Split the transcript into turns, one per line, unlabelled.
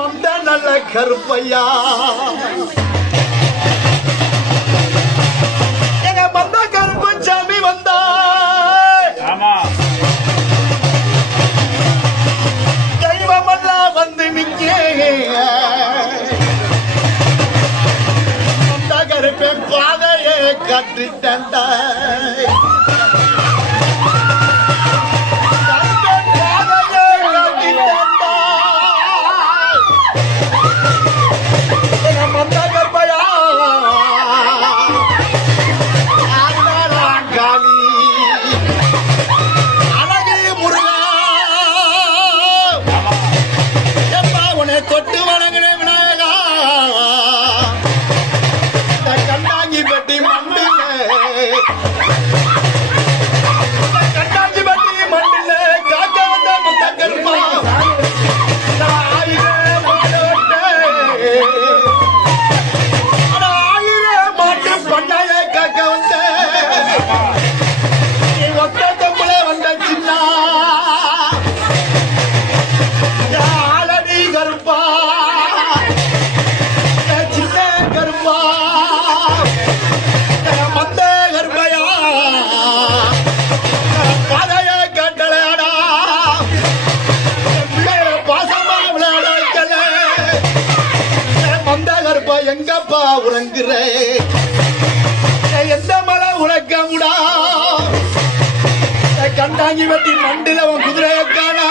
வந்த நல்ல கருப்பையா? எங்க வந்த
ஆமா.
தெய்வமெல்லாம் வந்து நிக்க. வந்த கருப்பன் பாதையை கட்டுட்டா மந்த எங்கப்பா உறங்குற? எந்த மலை உனக்க முடா கண்டாங்கி வெட்டி மண்டில உன் குதிரையை காணா.